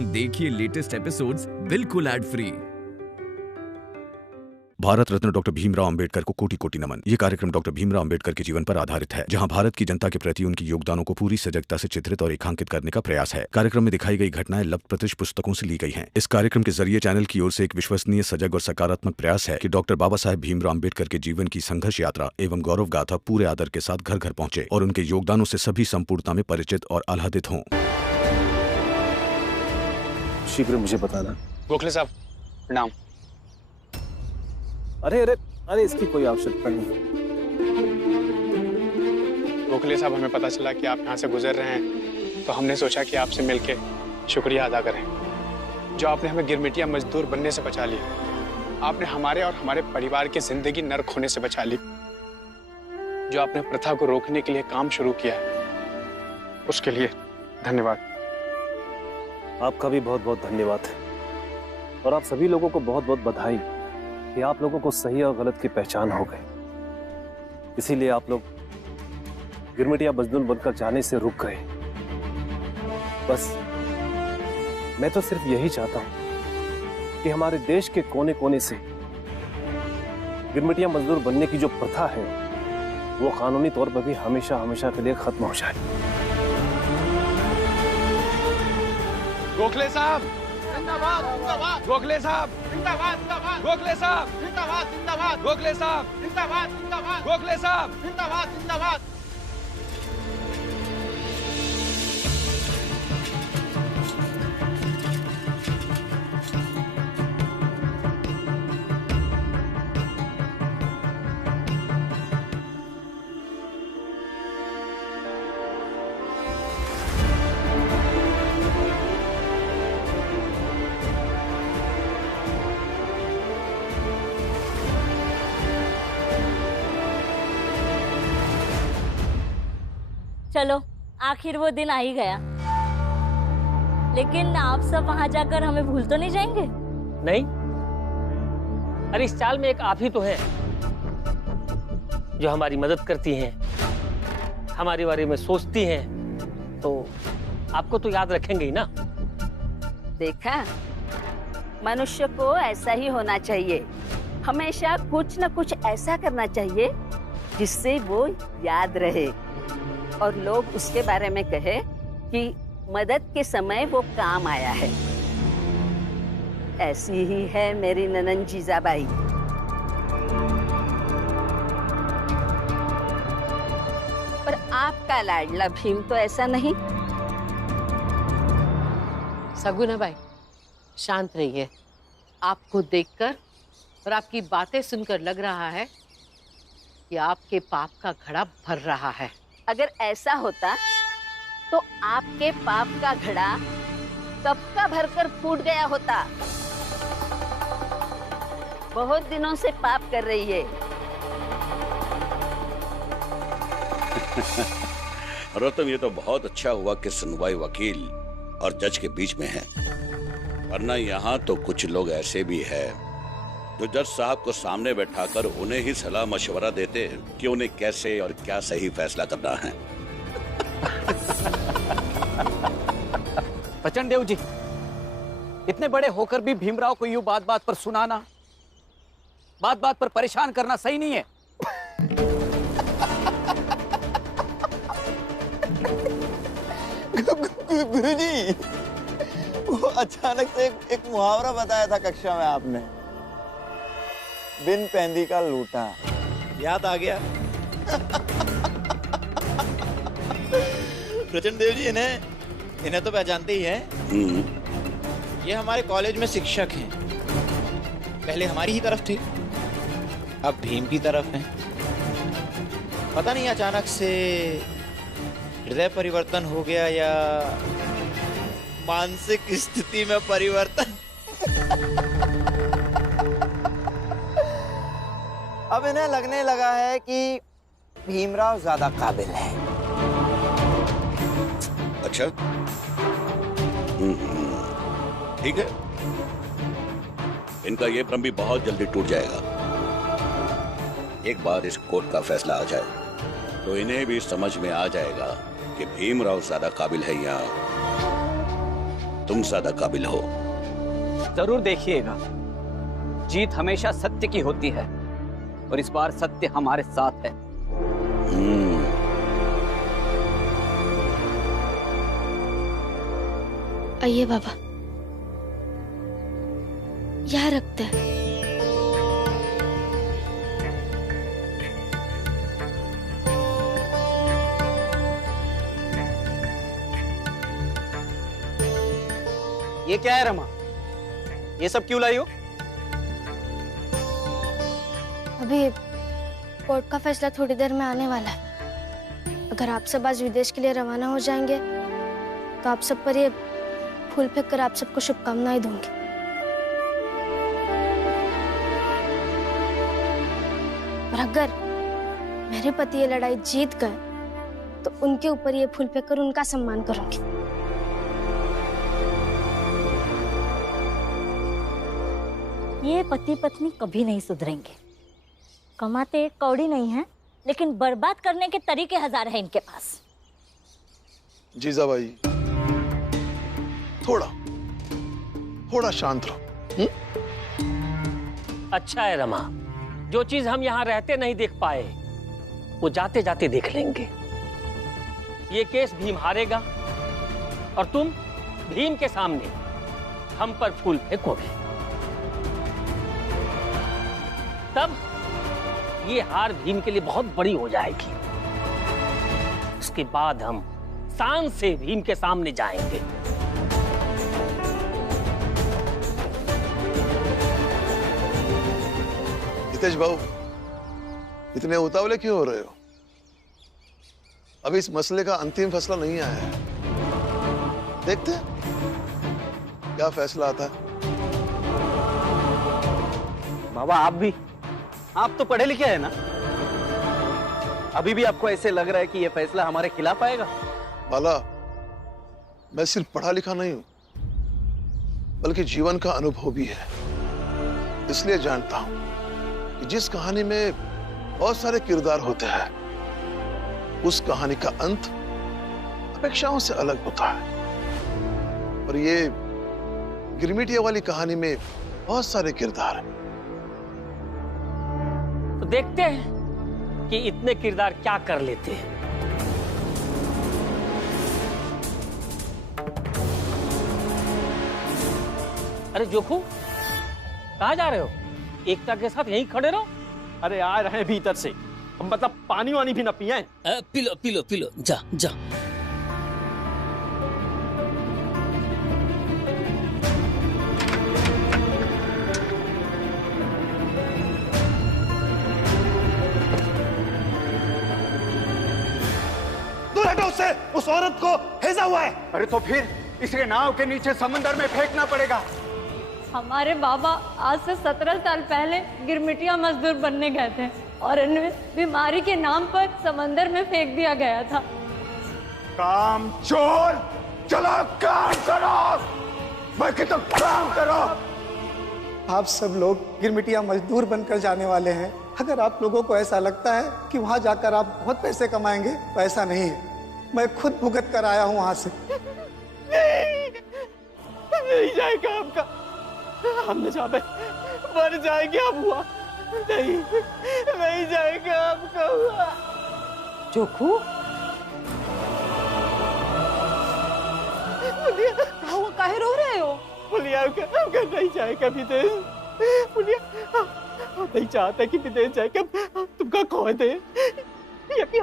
देखिए latest episodes बिल्कुल ad free. Bharat Ratna doctor Bhimrao Ambedkar को कोटि कोटि नमन। ये कार्यक्रम डॉक्टर भीमराव अंबेडकर के जीवन पर आधारित है, जहां भारत की जनता के प्रति उनके योगदानों को पूरी सजगता से चित्रित और रेखांकित करने का प्रयास है। कार्यक्रम में दिखाई गई घटनाएं लब्ध पुस्तकों से ली गई हैं। इस कार्यक्रम के जरिए चैनल की ओर से एक विश्वसनीय, सजग और सकारात्मक प्रयास है कि डॉक्टर बाबा साहेब भीमराव अंबेडकर के जीवन की संघर्ष यात्रा एवं गौरव गाथा पूरे आदर के साथ घर घर पहुंचे और उनके योगदानों से सभी संपूर्णता में परिचित और आह्लादित हों। शीघ्र मुझे बताना। गोखले साहब प्रणाम। अरे अरे अरे, इसकी कोई आवश्यकता नहीं। गोखले साहब, हमें पता चला कि आप यहाँ से गुजर रहे हैं, तो हमने सोचा कि आपसे मिलके शुक्रिया अदा करें, जो आपने हमें गिरमिटिया मजदूर बनने से बचा लिया। आपने हमारे और हमारे परिवार की जिंदगी नर्क होने से बचा ली। जो आपने प्रथा को रोकने के लिए काम शुरू किया है, उसके लिए धन्यवाद। आपका भी बहुत बहुत धन्यवाद और आप सभी लोगों को बहुत बहुत बधाई कि आप लोगों को सही और गलत की पहचान हो गई। इसीलिए आप लोग गिरमिटिया मजदूर बनकर जाने से रुक गए। बस मैं तो सिर्फ यही चाहता हूं कि हमारे देश के कोने कोने से गिरमिटिया मजदूर बनने की जो प्रथा है वो कानूनी तौर पर भी हमेशा हमेशा के लिए खत्म हो जाए। गोखले साहब जिंदाबाद, जिंदाबाद। गोखले साहब जिंदाबाद, जिंदाबाद। गोखले साहब जिंदाबाद, जिंदाबाद। गोखले साहब जिंदाबाद, जिंदाबाद। गोखले साहब जिंदाबाद, जिंदाबाद। चलो, आखिर वो दिन आ ही गया। लेकिन आप सब वहां जाकर हमें भूल तो नहीं जाएंगे? नहीं, अरे इस चाल में एक आप ही तो हैं जो हमारी मदद करती हैं, हमारे बारे में सोचती हैं, तो आपको तो याद रखेंगे ही ना। देखा, मनुष्य को ऐसा ही होना चाहिए। हमेशा कुछ न कुछ ऐसा करना चाहिए जिससे वो याद रहे और लोग उसके बारे में कहे कि मदद के समय वो काम आया है। ऐसी ही है मेरी ननन जीजाबाई। पर आपका लाडला भीम तो ऐसा नहीं। सगुना बाई, शांत रहिए। आपको देखकर और आपकी बातें सुनकर लग रहा है कि आपके पाप का घड़ा भर रहा है। अगर ऐसा होता तो आपके पाप का घड़ा कब का भरकर फूट गया होता। बहुत दिनों से पाप कर रही है। रोतम, ये तो बहुत अच्छा हुआ कि सुनवाई वकील और जज के बीच में है, वरना यहाँ तो कुछ लोग ऐसे भी हैं जो जज साहब को सामने बैठाकर उन्हें ही सलाह मशवरा देते हैं कि उन्हें कैसे और क्या सही फैसला करना है। बचन देव जी, इतने बड़े होकर भी भीमराव को यूं बात बात पर सुनाना, बात बात पर परेशान करना सही नहीं है। गुरुजी, वो अचानक से एक मुहावरा बताया था कक्षा में आपने, बिन पैंदी का लूटा, याद आ गया। प्रचंड देव जी इन्हें तो पहचानते ही हैं। ये हमारे कॉलेज में शिक्षक हैं। पहले हमारी ही तरफ थे, अब भीम की तरफ हैं। पता नहीं अचानक से हृदय परिवर्तन हो गया या मानसिक स्थिति में परिवर्तन। अब इन्हें लगने लगा है कि भीमराव ज्यादा काबिल है। अच्छा, ठीक है, इनका ये भ्रम भी बहुत जल्दी टूट जाएगा। एक बार इस कोर्ट का फैसला आ जाए तो इन्हें भी समझ में आ जाएगा कि भीमराव ज्यादा काबिल है या तुम ज्यादा काबिल हो। जरूर देखिएगा, जीत हमेशा सत्य की होती है और इस बार सत्य हमारे साथ है। आइए बाबा, यहाँ रखते हैं। ये क्या है रमा? ये सब क्यों लाई हो? अभी कोर्ट का फैसला थोड़ी देर में आने वाला है। अगर आप सब आज विदेश के लिए रवाना हो जाएंगे तो आप सब पर ये फूल फेंक कर आप सबको शुभकामनाएं दूंगी। और अगर मेरे पति ये लड़ाई जीत गए तो उनके ऊपर ये फूल फेंक कर उनका सम्मान करूंगी। ये पति पत्नी कभी नहीं सुधरेंगे। कमाते कौड़ी नहीं है, लेकिन बर्बाद करने के तरीके हजार हैं इनके पास। जीजाबाई, थोड़ा शांत रहो। अच्छा है रमा, जो चीज हम यहाँ रहते नहीं देख पाए वो जाते जाते देख लेंगे। ये केस भीम हारेगा और तुम भीम के सामने हम पर फूल फेंकोगे। तब ये हार भीम के लिए बहुत बड़ी हो जाएगी। उसके बाद हम शान से भीम के सामने जाएंगे। हितेश बाबू, इतने उतावले क्यों हो रहे हो? अभी इस मसले का अंतिम फैसला नहीं आया है। देखते हैं क्या फैसला आता है। बाबा आप तो पढ़े लिखे हैं ना? अभी भी आपको ऐसे लग रहा है कि यह फैसला हमारे खिलाफ आएगा? बाला, मैं सिर्फ पढ़ा लिखा नहीं हूं, बल्कि जीवन का अनुभव भी है। इसलिए जानता हूं कि जिस कहानी में बहुत सारे किरदार होते हैं, उस कहानी का अंत अपेक्षाओं से अलग होता है। और ये गिरमिटिया वाली कहानी में बहुत सारे किरदार हैं। तो देखते हैं कि इतने किरदार क्या कर लेते हैं। अरे जोखू, कहाँ जा रहे हो? एकता के साथ यहीं खड़े रहो। अरे आ रहे हैं भीतर से, हम मतलब पानी वानी भी ना पिए। पिलो जा जा। उससे उस औरत को भेजा हुआ है। अरे तो फिर इसे नाव के नीचे समंदर में फेंकना पड़ेगा। हमारे बाबा आज से 17 साल पहले गिरमिटिया मजदूर बनने गए थे और इन्हें बीमारी के नाम पर समंदर में फेंक दिया गया था। काम चोर, चलो काम करो, बाकी तो काम करो। आप सब लोग गिरमिटिया मजदूर बनकर जाने वाले हैं। अगर आप लोगों को ऐसा लगता है कि वहां जाकर आप बहुत पैसे कमाएंगे, तो ऐसा नहीं है। मैं खुद भुगत कर आया हूं वहां से। नहीं जाएगा आपका, हमने जाए मर जाएंगे आप हुआ। नहीं जाएगा आपका हुआ। जोखू, काहे रो रहे हो? बोलिए आपका नहीं जाएगा विदेश। बोलिए नहीं चाहते कि विदेश जाएगा, तुमका कह दे कि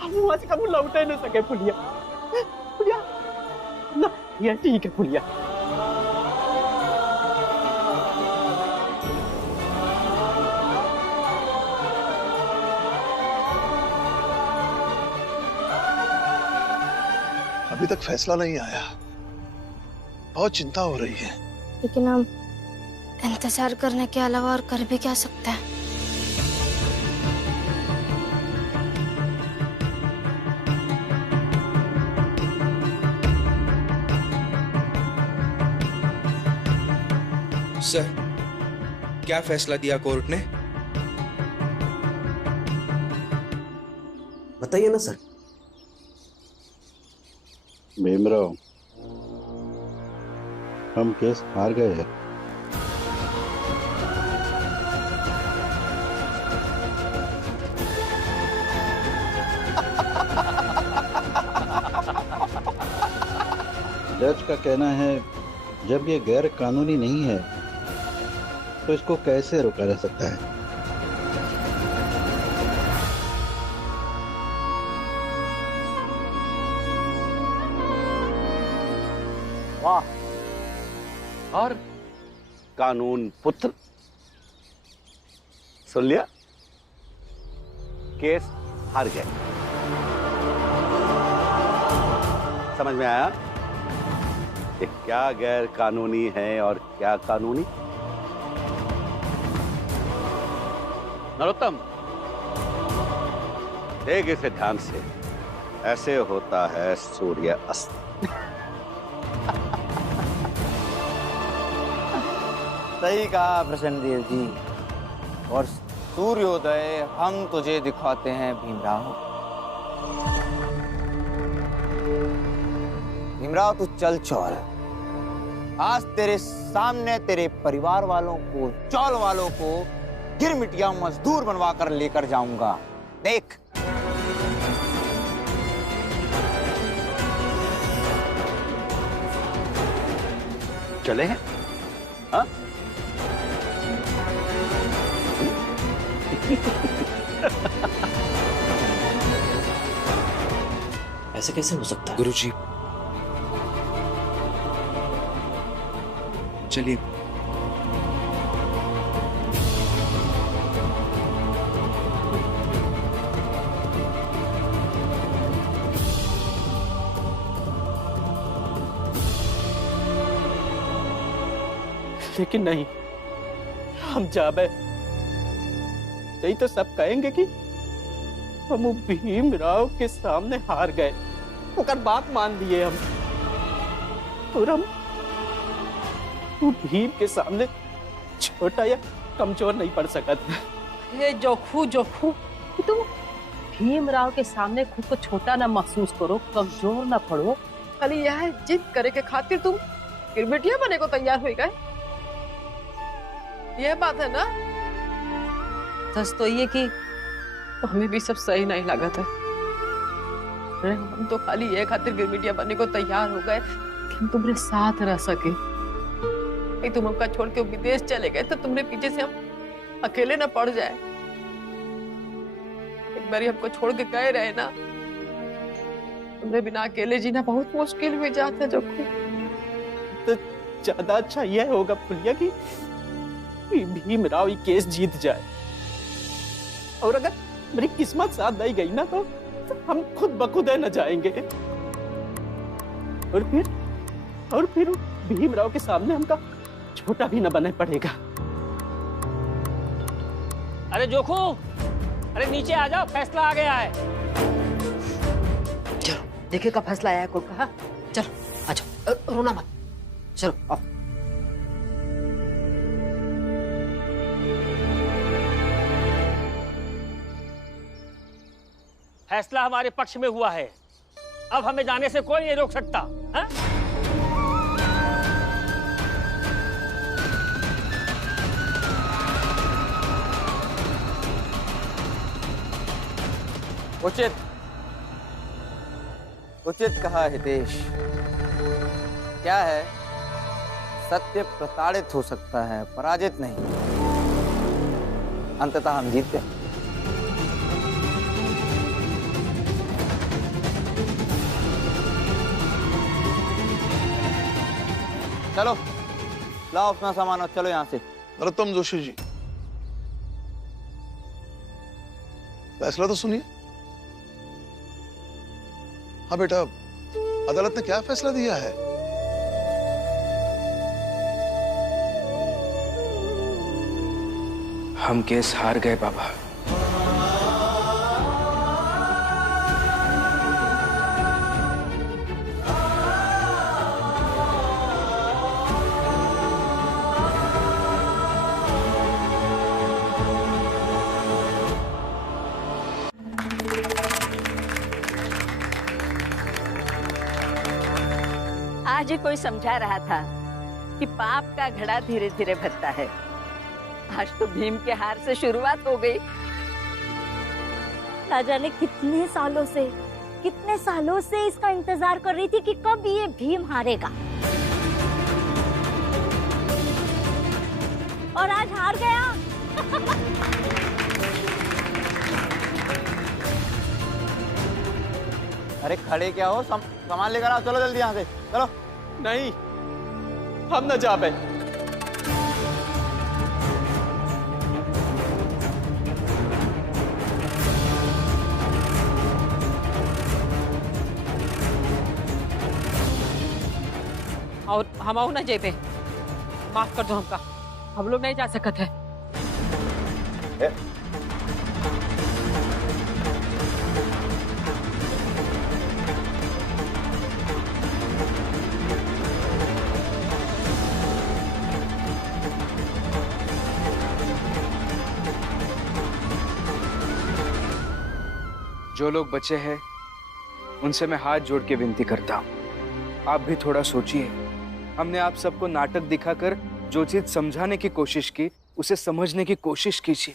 हम वहां से कभी लौट ही नहीं सके। पुलिया पुलिया ना, ये ठीक है पुलिया। अभी तक फैसला नहीं आया, बहुत चिंता हो रही है। लेकिन हम इंतजार करने के अलावा और कर भी क्या सकते हैं? सर, क्या फैसला दिया कोर्ट ने? बताइए ना सर। भीमराव, हम केस हार गए हैं। जज का कहना है जब ये गैर कानूनी नहीं है तो इसको कैसे रोका जा सकता है। वाह, और कानून पुत्र, सुन लिया, केस हार गए। समझ में आया कि क्या गैर कानूनी है और क्या कानूनी? नरोत्तम, देख इसे ध्यान से, ऐसे होता है सूर्य अस्त। सही कहा प्रसन्नदेव जी, और सूर्योदय हम तुझे दिखाते हैं भीमराव। भीमराव तू चल चौल, आज तेरे सामने तेरे परिवार वालों को, चौल वालों को गिरमिटिया मजदूर बनवा कर लेकर जाऊंगा। देख चले हैं? हाँ? ऐसे कैसे हो सकता है? गुरुजी चलिए। लेकिन नहीं, हम जाबे यही तो सब कहेंगे कि हम भीमराव के सामने हार गए, ओकर बात मान लिए हम, और हम भीम के सामने छोटा या कमजोर नहीं पड़ सकत। हे जोखू जोखू, तुम भीमराव के सामने खुद को छोटा ना महसूस करो, कमजोर ना पड़ो, खाली यह जिद करे के खातिर तुम गिरमिटिया बने को तैयार हो गए। यह बात है ना? सच तो ये कि तो हमें भी सब सही नहीं लगा था। हम तो खाली ये खातिर गिरमिटिया बनने को तैयार हो गए कि हम तुम्हारे साथ रह सके। तुम हमका छोड़ के विदेश चले गए तो तुमने पीछे से हम अकेले ना पड़ जाए। एक बार हमको छोड़ के गए रहे ना, तुमने बिना अकेले जीना बहुत मुश्किल हो जाता। जो तो ज्यादा अच्छा यह होगा फुलिया कि भीमराव ये केस जीत जाए, और अगर मेरी किस्मत साथ नहीं गई ना तो हम खुद बखुद न जाएंगे, और फिर भीमराव के सामने हमका छोटा भी न बने पड़ेगा। अरे जोखू, अरे नीचे आ जाओ, फैसला आ गया है। चलो देखे का फैसला आया कोर्ट का। चलो आ जाओ, रोना मत, चलो आओ। फैसला हमारे पक्ष में हुआ है, अब हमें जाने से कोई नहीं रोक सकता। हा? उचित उचित कहा हितेश। क्या है, सत्य प्रताड़ित हो सकता है, पराजित नहीं। अंततः हम जीत गए। चलो लाओ अपना सामान और चलो यहाँ से। नरोत्तम जोशी जी, फैसला तो सुनिए। हाँ बेटा, अदालत ने क्या फैसला दिया है? हम केस हार गए बाबा। आज ही कोई समझा रहा था कि पाप का घड़ा धीरे धीरे भरता है। आज तो भीम के हार से शुरुआत हो गई। ना जाने कितने सालों से इसका इंतजार कर रही थी कि कब ये भीम हारेगा, और आज हार गया। अरे खड़े क्या हो, सामान लेकर आओ, चलो जल्दी यहाँ से, चलो। नहीं, हम न जा पाए। और हम आओ ना जेबे, माफ कर दो हमका, हम लोग नहीं जा सकत है। जो लोग बचे हैं उनसे मैं हाथ जोड़ के विनती करता हूँ, आप भी थोड़ा सोचिए। हमने आप सबको नाटक दिखाकर जो चीज समझाने की कोशिश की, उसे समझने की कोशिश कीजिए।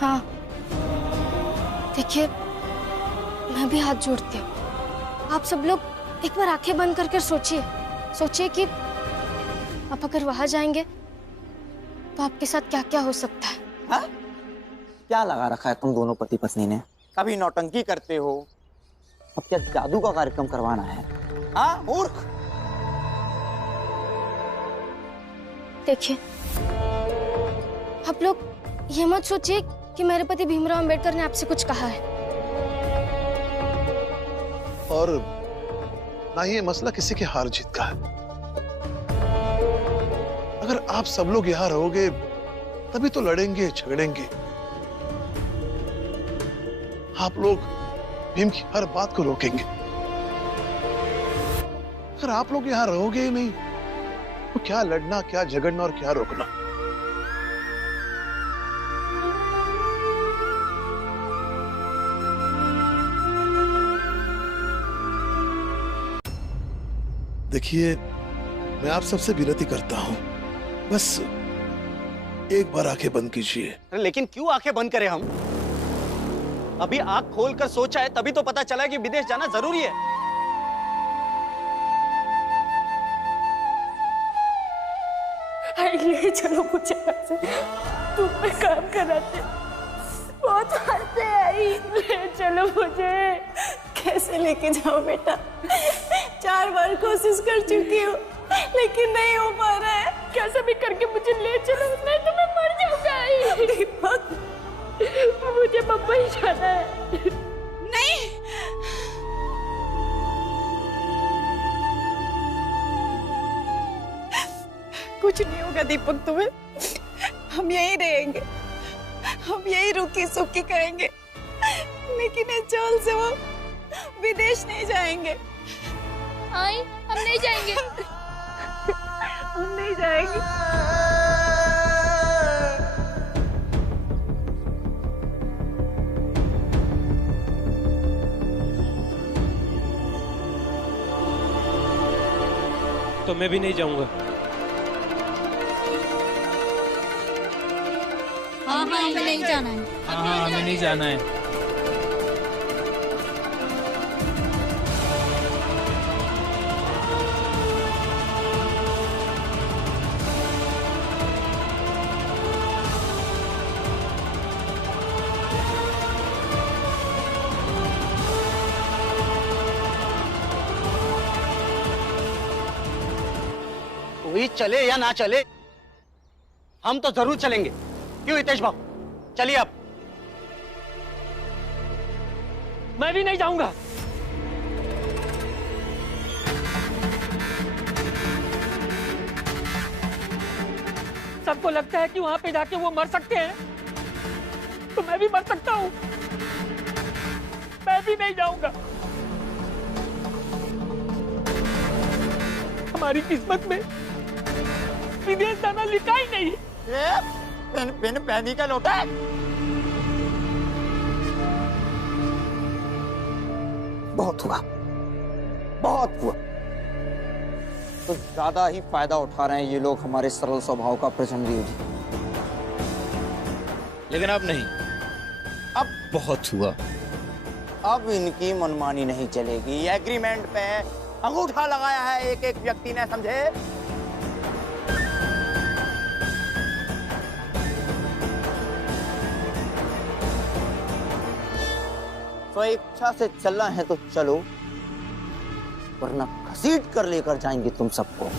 हाँ, देखिए, मैं भी हाथ जोड़ती हूँ। आप सब लोग एक बार आंखें बंद करके सोचिए कि आप अगर वहां जाएंगे तो आपके साथ क्या क्या हो सकता है। हाँ? क्या लगा रखा है तुम दोनों पति पत्नी ने? कभी नौटंकी करते हो, अब क्या जादू का कार्यक्रम करवाना है? हाँ मूर्ख। देखिए, आप लोग ये मत सोचिए कि मेरे पति भीमराव अंबेडकर ने आपसे कुछ कहा है। और ना ही ये मसला किसी के हार जीत का है। अगर आप सब लोग यहाँ रहोगे तभी तो लड़ेंगे झगड़ेंगे। आप लोग भीम की हर बात को रोकेंगे। अगर आप लोग यहाँ रहोगे ही नहीं तो क्या लड़ना, क्या झगड़ना और क्या रोकना। देखिए, मैं आप सबसे विनती करता हूं, बस एक बार आंखें बंद कीजिए। लेकिन क्यों आंखें बंद करें हम? अभी आंख खोलकर सोचा है तभी तो पता चला कि विदेश जाना जरूरी है। ले चलो मुझे यहाँ से, तुम पे काम कराते, बहुत हंसते आई। ले चलो मुझे। कैसे लेके जाओ बेटा? 4 बार कोशिश कर चुकी हूँ लेकिन नहीं हो पा रहा है। कैसे भी करके मुझे ले चलो, नहीं तो मैं मर जाऊंगा। दीपक, मुझे मुंबई जाना है। नहीं, कुछ नहीं होगा दीपक तुम्हें। हम यहीं रहेंगे, हम यहीं रुकी सुखी करेंगे, लेकिन इस चाल से वो विदेश नहीं जाएंगे। आई, हम नहीं जाएंगे। हम नहीं जाएंगे। तो मैं भी नहीं जाऊंगा। हाँ, हमें नहीं जाना है। हाँ, हमें नहीं जाना है। कोई चले या ना चले, हम तो जरूर चलेंगे। क्यों हितेश बाबू, चलिए अब। मैं भी नहीं जाऊंगा। सबको लगता है कि वहां पे जाके वो मर सकते हैं, तो मैं भी मर सकता हूं। मैं भी नहीं जाऊंगा। हमारी किस्मत में विदेश जाना लिखा ही नहीं। पैनी का लोटा है। बहुत हुआ, बहुत हुआ। तो ज्यादा ही फायदा उठा रहे हैं ये लोग हमारे सरल स्वभाव का प्रचंड। लेकिन अब नहीं, अब बहुत हुआ। अब इनकी मनमानी नहीं चलेगी। एग्रीमेंट पे अंगूठा लगाया है एक एक व्यक्ति ने, समझे? तो इच्छा से चलना है तो चलो, वरना घसीट कर लेकर जाएंगे तुम सबको।